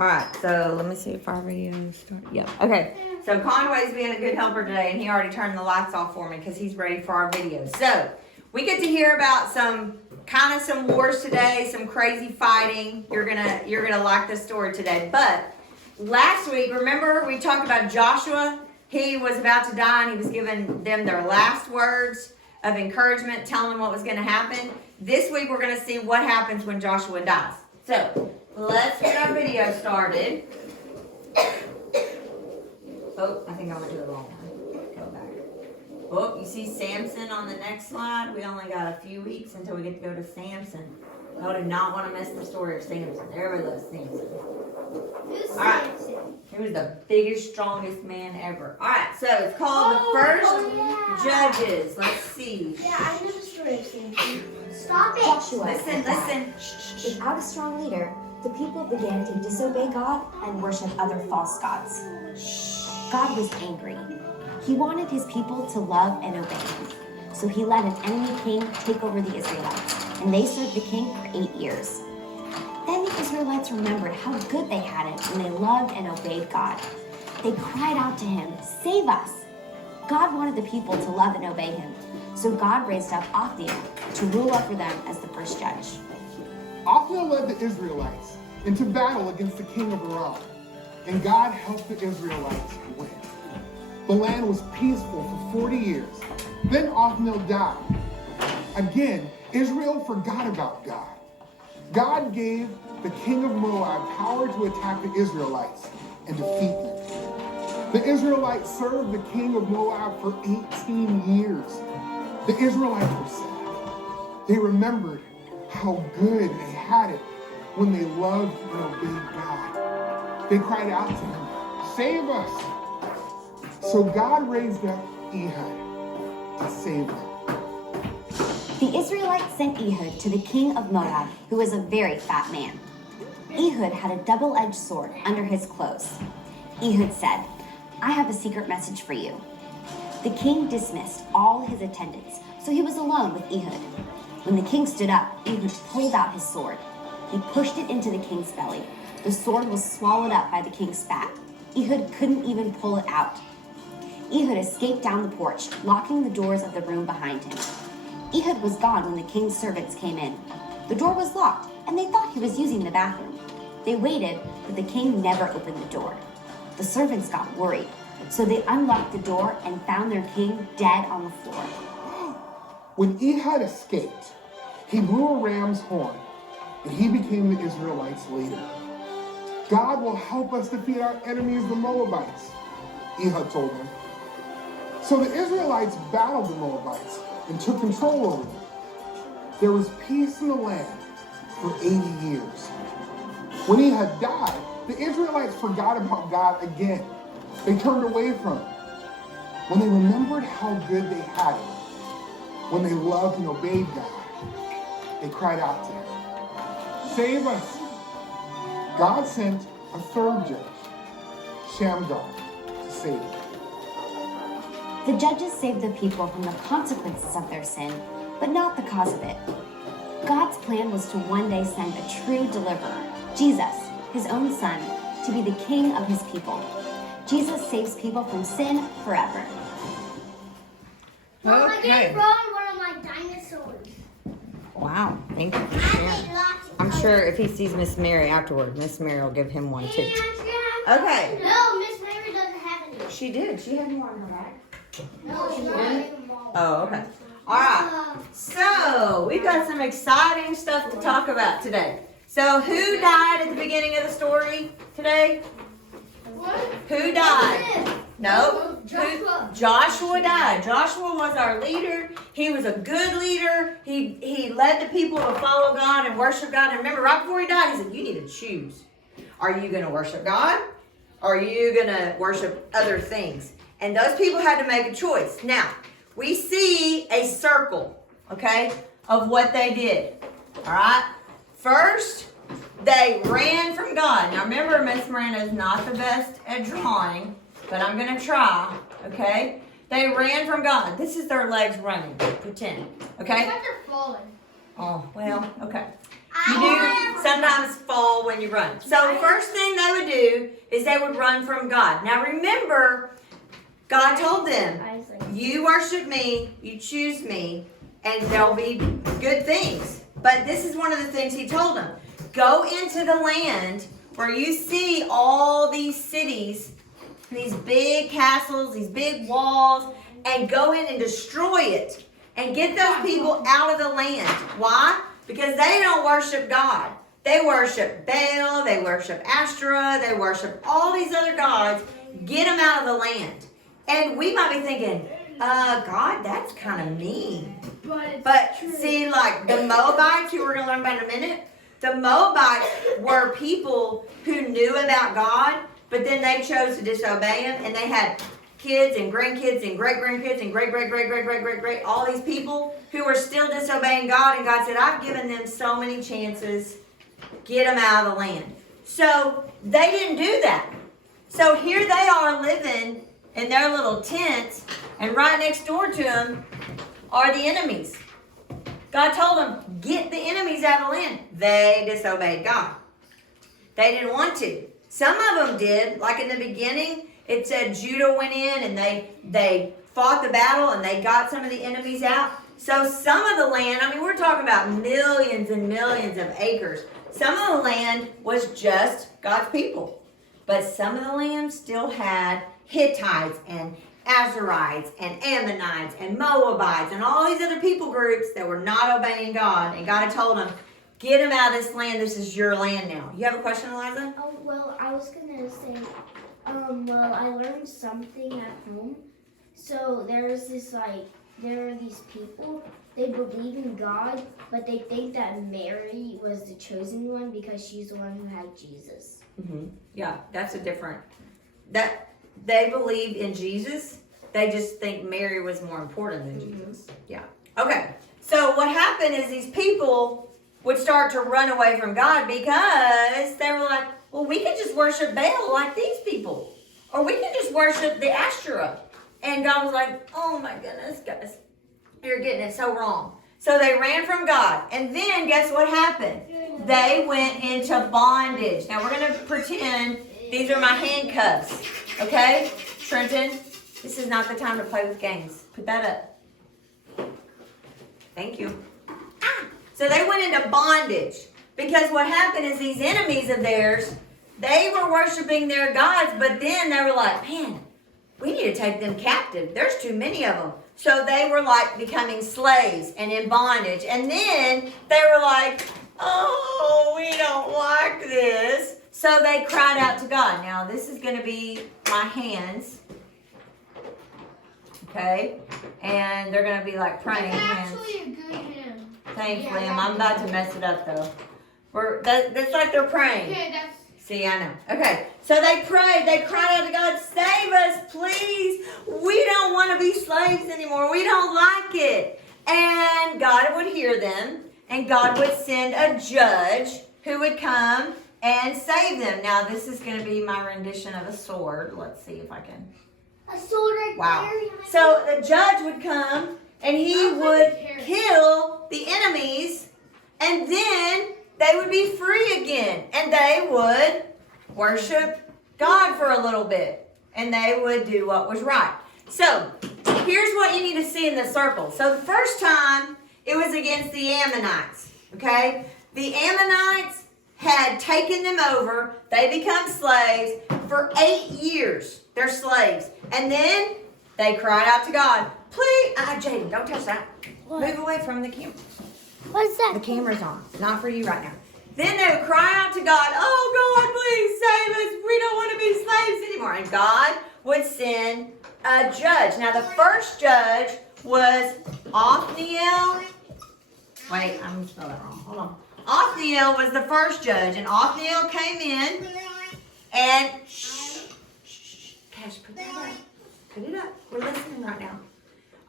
All right, so let me see if our video started. Yeah, okay. So Conway's being a good helper today, and he already turned the lights off for me because he's ready for our video. So we get to hear about some wars today, some crazy fighting. You're gonna like this story today. But last week, remember we talked about Joshua? He was about to die, and he was giving them their last words of encouragement, telling them what was going to happen. This week, we're going to see what happens when Joshua dies. So let's get our video started. Oh, I think I went to the wrong one. Go back. Oh, you see Samson on the next slide? We only got a few weeks until we get to go to Samson. I do not want to miss the story of Samson. There we go, Samson. Who's All right. Samson? He was the biggest, strongest man ever. All right, so it's called the First Judges. Let's see. Yeah, I know the story of Samson. Stop it! Joshua Listen, listen. Without a strong leader, the people began to disobey God and worship other false gods. God was angry. He wanted his people to love and obey him. So he let an enemy king take over the Israelites, and they served the king for 8 years. Then the Israelites remembered how good they had it when they loved and obeyed God. They cried out to him, "Save us!" God wanted the people to love and obey him, so God raised up Othniel to rule over them as the first judge. Othniel led the Israelites into battle against the king of Aram, and God helped the Israelites win. The land was peaceful for 40 years. Then Othniel died. Again, Israel forgot about God. God gave the king of Moab power to attack the Israelites and defeat them. The Israelites served the king of Moab for 18 years. The Israelites were sad. They remembered how good they had it when they loved and obeyed God. They cried out to him, "Save us!" So God raised up Ehud to save them. The Israelites sent Ehud to the king of Moab, who was a very fat man. Ehud had a double-edged sword under his clothes. Ehud said, "I have a secret message for you." The king dismissed all his attendants, so he was alone with Ehud. When the king stood up, Ehud pulled out his sword. He pushed it into the king's belly. The sword was swallowed up by the king's fat. Ehud couldn't even pull it out. Ehud escaped down the porch, locking the doors of the room behind him. Ehud was gone when the king's servants came in. The door was locked, and they thought he was using the bathroom. They waited, but the king never opened the door. The servants got worried, so they unlocked the door and found their king dead on the floor. When Ehud escaped, he blew a ram's horn, and he became the Israelites' leader. God will help us defeat our enemies, the Moabites, Ehud told them. So the Israelites battled the Moabites and took control over them. There was peace in the land for 80 years. When Ehud died, the Israelites forgot about God again. They turned away from him. When they remembered how good they had it, when they loved and obeyed God, they cried out to him, "Save us!" God sent a third judge, Shamgar, to save them. The judges saved the people from the consequences of their sin, but not the cause of it. God's plan was to one day send a true deliverer, Jesus, his own son, to be the king of his people. Jesus saves people from sin forever. Mom, I Okay. gave Ron one of my dinosaurs. Wow, thank you for I sharing. made lots of I'm colors. sure if he sees Miss Mary afterward, Miss Mary will give him one too. Okay. No, Miss Mary doesn't have any. She did. She had more in her bag. No, she didn't. Oh, okay. All right. So we've got some exciting stuff to talk about today. So who died at the beginning of the story today? Who died? No. Joshua. Joshua died. Joshua was our leader. He was a good leader. He led the people to follow God and worship God. And remember, right before he died, he said, "You need to choose. Are you going to worship God? Or are you going to worship other things?" And those people had to make a choice. Now, we see a circle, okay, of what they did. All right? First, they ran from God. Now, remember, Miss Miranda is not the best at drawing, but I'm going to try, okay? They ran from God. This is their legs running. Pretend, okay? It's like they're falling. Oh, well, okay. You do sometimes fall when you run. So the first thing they would do is they would run from God. Now remember, God told them, you worship me, you choose me, and there'll be good things. But this is one of the things he told them. Go into the land where you see all these cities, these big castles, these big walls, and go in and destroy it. And get those people out of the land. Why? Because they don't worship God. They worship Baal, they worship Ashtoreth, they worship all these other gods. Get them out of the land. And we might be thinking, God, that's kind of mean. But see, like the Moabites, who we're going to learn about in a minute, the Moabites were people who knew about God, but then they chose to disobey him, and they had kids and grandkids and great-grandkids and great, all these people who were still disobeying God, and God said, I've given them so many chances. Get them out of the land. So they didn't do that. So here they are living in their little tents, and right next door to them are the enemies. God told them, get the enemies out of the land. They disobeyed God. They didn't want to. Some of them did. Like in the beginning, it said Judah went in and they fought the battle and they got some of the enemies out. So some of the land, I mean, we're talking about millions and millions of acres. Some of the land was just God's people. But some of the land still had Hittites and Azarites and Ammonites and Moabites and all these other people groups that were not obeying God. And God had told them, get them out of this land. This is your land now. You have a question, Eliza? Oh, well, I was going to say, well, I learned something at home. So there are these people, they believe in God, but they think that Mary was the chosen one because she's the one who had Jesus. Mm-hmm. Yeah, that's a different, that they believe in Jesus. They just think Mary was more important than Jesus. Yeah. Okay. So what happened is these people would start to run away from God because they were like, well, we could just worship Baal like these people. Or we could just worship the Ashtoreth. And God was like, oh my goodness, guys, you're getting it so wrong. So they ran from God. And then guess what happened? They went into bondage. Now we're going to pretend these are my handcuffs. Okay? Trenton, this is not the time to play with games. Put that up. Thank you. So they went into bondage. Because what happened is these enemies of theirs, they were worshiping their gods, but then they were like, man, we need to take them captive. There's too many of them. So they were like becoming slaves and in bondage. And then they were like, oh, we don't like this. So they cried out to God. Now this is going to be my hands. Okay? And they're going to be like praying hands. It's actually a good hand. Thanks, Liam. I'm about to mess it up though. That's like they're praying. Okay, that's... See, I know. Okay, so they prayed. They cried out to God, save us, please. We don't want to be slaves anymore. We don't like it. And God would hear them, and God would send a judge who would come and save them. Now, this is going to be my rendition of a sword. Let's see if I can. A sword right Wow. there. So the judge would come, and he would kill the enemies, and then they would be free again, and they would worship God for a little bit, and they would do what was right. So here's what you need to see in the circle. So the first time, it was against the Ammonites, okay? The Ammonites had taken them over. They become slaves for 8 years. They're slaves. And then they cried out to God, please, Jaden, don't touch that. What? Move away from the camera. What's that? The camera's on. Not for you right now. Then they would cry out to God, oh God, please save us. We don't want to be slaves anymore. And God would send a judge. Now the first judge was Othniel. Wait, I'm going to spell that wrong. Hold on. Othniel was the first judge. And Othniel came in and Cash, put that up. Put it up. We're listening right now.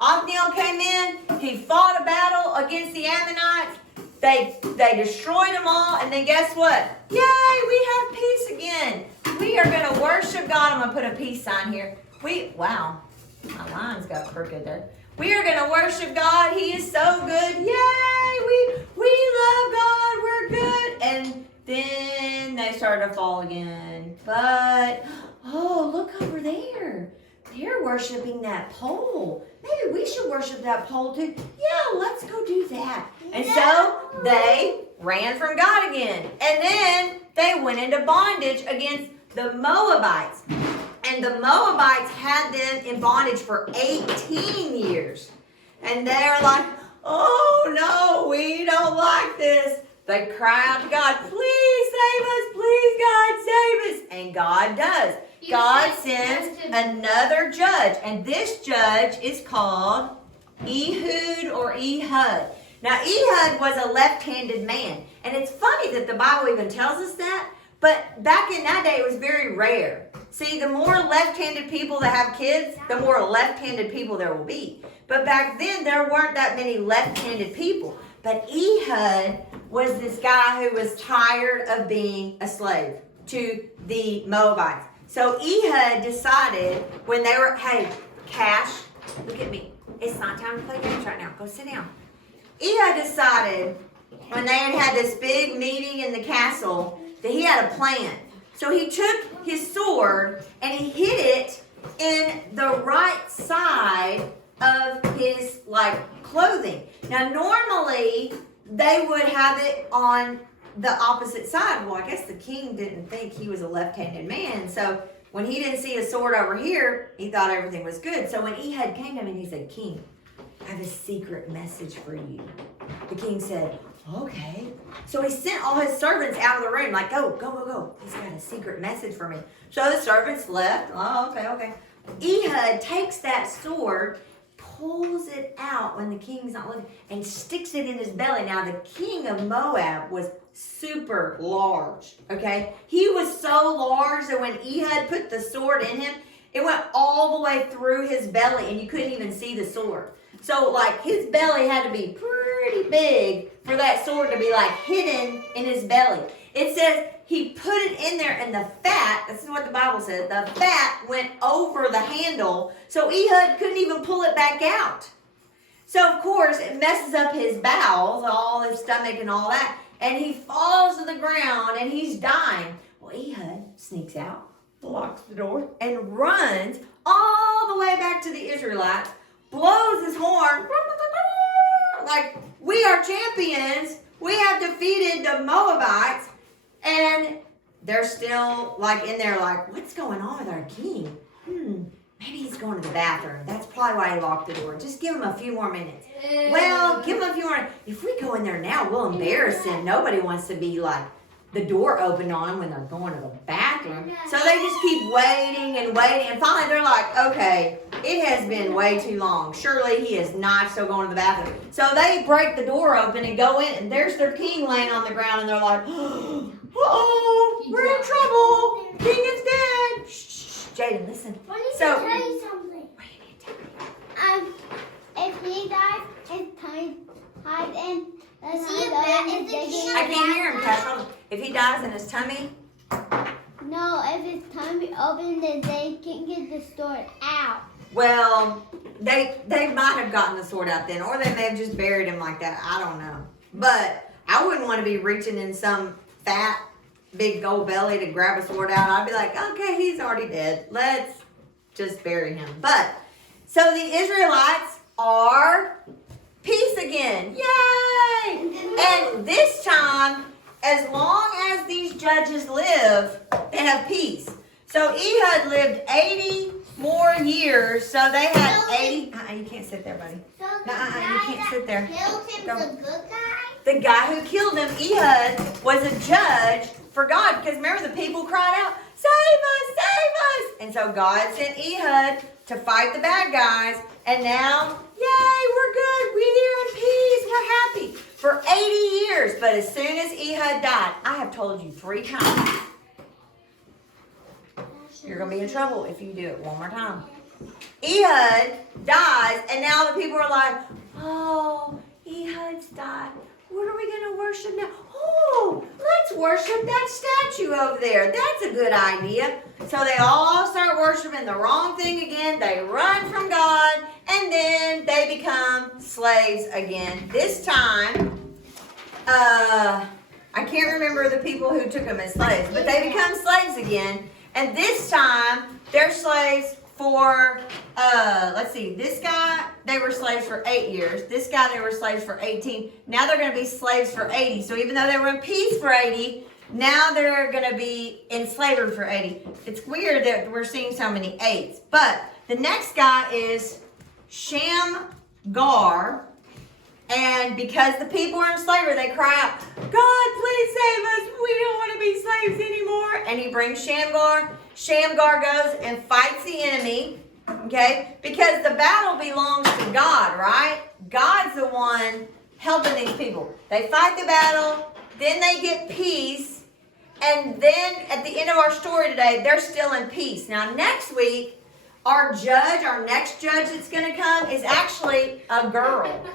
Othniel came in. He fought a battle against the Ammonites. They destroyed them all. And then guess what? Yay, we have peace again. We are going to worship God. I'm going to put a peace sign here. Wow, my lines got crooked there. We are going to worship God. He is so good. Yay, we love God. We're good. And then they started to fall again. But, oh, look over there. They're worshiping that pole. Maybe we should worship that pole too. Yeah, let's go do that. And so they ran from God again. And then they went into bondage against the Moabites. And the Moabites had them in bondage for 18 years. And they're like, oh no, we don't like this. They cry out to God, please save us, please God save us. And God does. God sends another judge. And this judge is called Ehud or Ehud. Now Ehud was a left-handed man. And it's funny that the Bible even tells us that. But back in that day, it was very rare. See, the more left-handed people that have kids, the more left-handed people there will be. But back then, there weren't that many left-handed people. But Ehud was this guy who was tired of being a slave to the Moabites. So Ehud decided when they were, hey, Cash, look at me. It's not time to play games right now. Go sit down. Ehud decided when they had this big meeting in the castle that he had a plan. So he took his sword and he hid it in the right side of his clothing. Now normally they would have it on the opposite side. Well, I guess the king didn't think he was a left-handed man. So when he didn't see a sword over here, he thought everything was good. So when Ehud came to him and he said, King, I have a secret message for you. The king said, okay. So he sent all his servants out of the room, like, go, go, go, go. He's got a secret message for me. So the servants left. Oh, okay. Ehud takes that sword, pulls it out when the king's not looking, and sticks it in his belly. Now, the king of Moab was super large, okay? He was so large that when Ehud put the sword in him, it went all the way through his belly, and you couldn't even see the sword. So, his belly had to be pretty big for that sword to be, hidden in his belly. It says he put it in there, and the fat, this is what the Bible says, the fat went over the handle, so Ehud couldn't even pull it back out. So, of course, it messes up his bowels, all his stomach and all that, and he falls to the ground, and he's dying. Well, Ehud sneaks out, locks the door, and runs all the way back to the Israelites, blows his horn, like, we are champions. We have defeated the Moabites. And they're still, in there, what's going on with our king? Maybe he's going to the bathroom. That's probably why he locked the door. Just give him a few more minutes. Well, give him a few more. If we go in there now, we'll embarrass him. Nobody wants to be, the door opened on them when they're going to the bathroom. So they just keep waiting and waiting. And finally they're like, okay, it has been way too long. Surely he is not still going to the bathroom. So they break the door open and go in. And there's their king laying on the ground. And they're like, uh-oh, we're in trouble. King is dead. Shh, Jaden, listen. I need So- to tell you something. What do you need to tell me? If he dies, it's time hide in the I can't hear him, Cash. If he dies in his tummy, No, if it's tummy open, then they can get the sword out. well, they might have gotten the sword out then, or they may have just buried him like that. I don't know. But I wouldn't want to be reaching in some fat, big gold belly to grab a sword out. I'd be like, okay, he's already dead. Let's just bury him. But, so the Israelites are peace again. Yay! And this time, as long as these judges live, they have peace. So Ehud lived 80 more years, so they had 80. You can't sit there, buddy. So You can't sit there. killed him, Go. the good guy? The guy who killed him, Ehud, was a judge for God. Because remember, the people cried out, save us, save us. And so God sent Ehud to fight the bad guys. And now, yay, we're good. We're in peace. We're happy. For 80 years. But as soon as Ehud died, I have told you 3 times, you're going to be in trouble if you do it one more time. Ehud dies, and now the people are like, oh, Ehud's died. What are we going to worship now? Oh, let's worship that statue over there. That's a good idea. So they all start worshiping the wrong thing again. They run from God, and then they become slaves again. This time, I can't remember the people who took them as slaves, but they become slaves again. And this time, they're slaves for, let's see, this guy, they were slaves for 8 years. This guy, they were slaves for 18. Now they're going to be slaves for 80. So even though they were in peace for 80, now they're going to be in slavery for 80. It's weird that we're seeing so many 8s. But the next guy is Shamgar. And because the people are in slavery, they cry out, God, please save us. We don't want to be slaves anymore. And he brings Shamgar. Shamgar goes and fights the enemy. Okay? Because the battle belongs to God, right? God's the one helping these people. They fight the battle. Then they get peace. And then at the end of our story today, they're still in peace. Now, next week, our next judge that's going to come is actually a girl.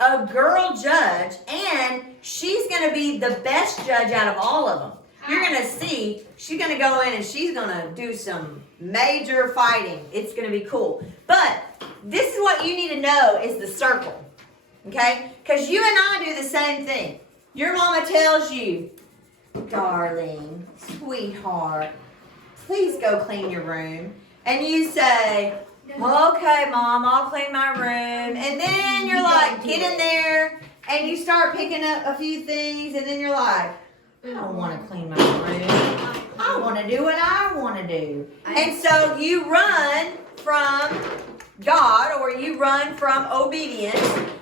A girl judge, and she's going to be the best judge out of all of them. You're going to see, she's going to go in and she's going to do some major fighting. It's going to be cool. But this is what you need to know is the circle. Okay? Because you and I do the same thing. Your mama tells you, darling, sweetheart, please go clean your room. And you say, okay, Mom, I'll clean my room. And then you're like, get in there, and you start picking up a few things, and then you're like, I don't want to clean my room. I want to do what I want to do. And so you run from God, or you run from obedience,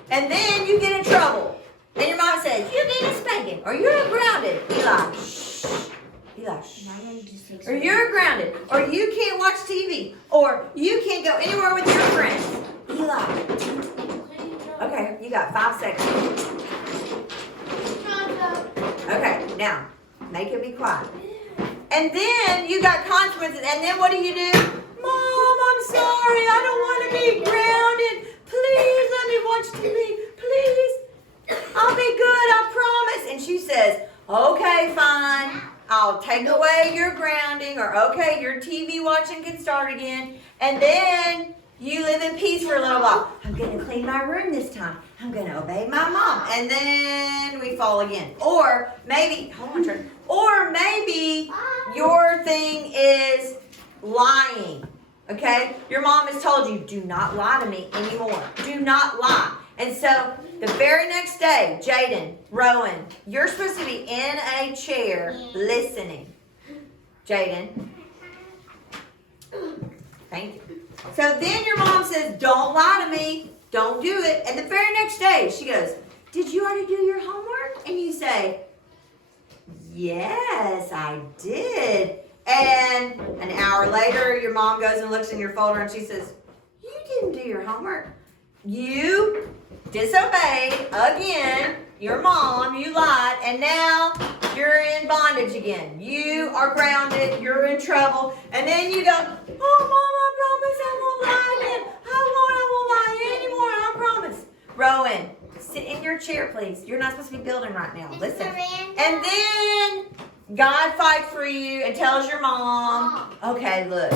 and then you get in trouble. And your mom says, you need a spanking, or you're grounded. Eli, shh. Eli, shh. Or you're grounded, or you can't watch TV, or you can't go anywhere with your friends. Eli. Okay, you got 5 seconds. Okay, now, make it be quiet. And then you got consequences, and then what do? Mom, I'm sorry, I don't want to be grounded. Please let me watch TV, please. I'll be good, I promise. And she says, okay, fine. I'll take away your grounding, or okay, your TV watching can start again. And then you live in peace for a little while. I'm going to clean my room this time. I'm going to obey my mom. And then we fall again. Or maybe, hold on, Trent. Or maybe your thing is lying. Okay? Your mom has told you, do not lie to me anymore. Do not lie. And so the very next day, Jaden, Rowan, you're supposed to be in a chair listening. Jaden. Thank you. So then your mom says, don't lie to me. Don't do it. And the very next day, she goes, did you already do your homework? And you say, yes, I did. And an hour later, your mom goes and looks in your folder and she says, you didn't do your homework. You disobeyed again your mom, you lied, and now you're in bondage again. You are grounded, you're in trouble, and then you go, oh, Mom, I promise I won't lie again. I won't lie anymore, I promise. Rowan, sit in your chair, please. You're not supposed to be building right now. Listen. And then God fights for you and tells your mom, okay, look,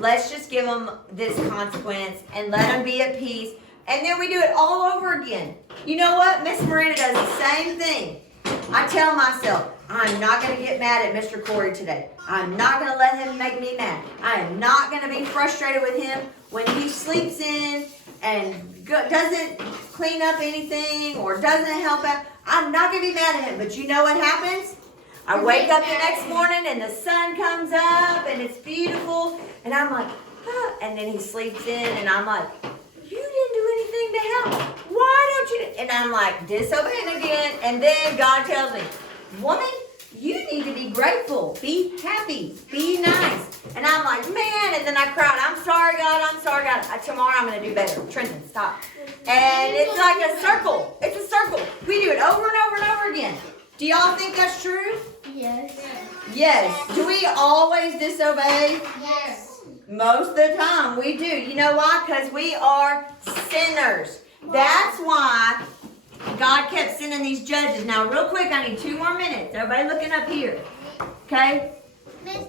let's just give them this consequence and let them be at peace. And then we do it all over again. You know what? Miss Miranda does the same thing. I tell myself, I'm not going to get mad at Mr. Corey today. I'm not going to let him make me mad. I am not going to be frustrated with him when he sleeps in and doesn't clean up anything or doesn't help out. I'm not going to be mad at him. But you know what happens? I wake up the next morning and the sun comes up and it's beautiful. And I'm like, ah. And then he sleeps in and I'm like, you didn't do anything to help. Why don't you? And I'm like, disobeying again. And then God tells me, woman, you need to be grateful. Be happy. Be nice. And I'm like, man. And then I cried, I'm sorry, God. I'm sorry, God. Tomorrow I'm going to do better. Trenton, stop. And it's like a circle. It's a circle. We do it over and over and over again. Do y'all think that's true? Yes. Yes. Do we always disobey? Yes. Most of the time we do. You know why? Because we are sinners. That's why God kept sending these judges. Now, real quick, I need 2 more minutes. Everybody looking up here. Okay?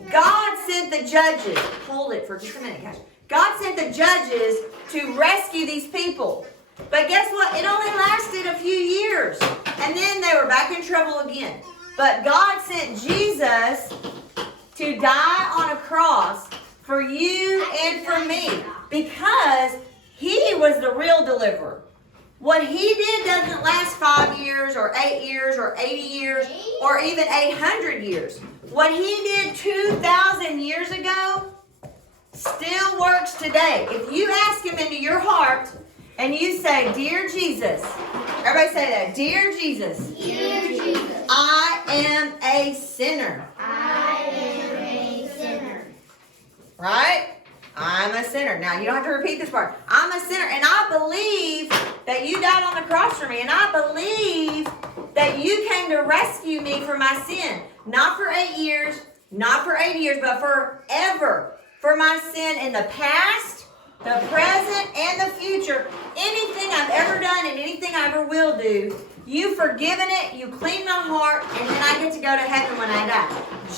God sent the judges. Hold it for just a minute, Cash. God sent the judges to rescue these people. But guess what? It only lasted a few years. And then they were back in trouble again. But God sent Jesus to die on a cross for you and for me because he was the real deliverer. What he did doesn't last 5 years or 8 years or 80 years or even 800 years. What he did 2,000 years ago still works today. If you ask him into your heart and you say, "Dear Jesus," everybody say that, "Dear Jesus, Dear Jesus, I am a sinner." I am a sinner. Right? I'm a sinner. Now, you don't have to repeat this part. I'm a sinner, and I believe that you died on the cross for me, and I believe that you came to rescue me from my sin. Not for 8 years, not for 80 years, but forever. For my sin in the past, the present, and the future. Anything I've ever done and anything I ever will do, you've forgiven it, you clean my heart, and then I get to go to heaven when I die.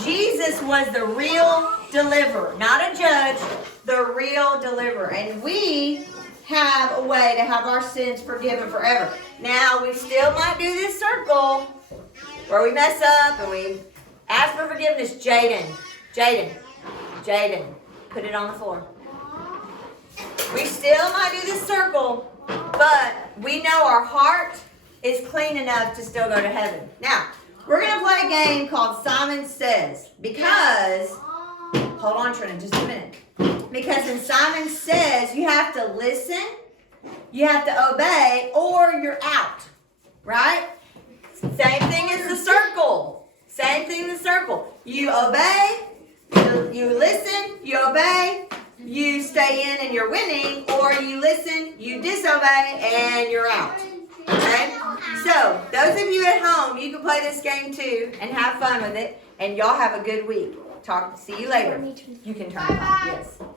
Jesus was the real deliverer, not a judge, the real deliverer. And we have a way to have our sins forgiven forever. Now, we still might do this circle where we mess up and we ask for forgiveness. Jaden, put it on the floor. We still might do this circle, but we know our heart is clean enough to still go to heaven. Now, we're going to play a game called Simon Says because, hold on, Trina, just a minute. Because in Simon Says, you have to listen, you have to obey, or you're out, right? Same thing as the circle. Same thing as the circle. You obey, you listen, you obey, you stay in and you're winning, or you listen, you disobey, and you're out. Okay? So, those of you at home, you can play this game too and have fun with it, and y'all have a good week. See you later. You can turn it off. Yes.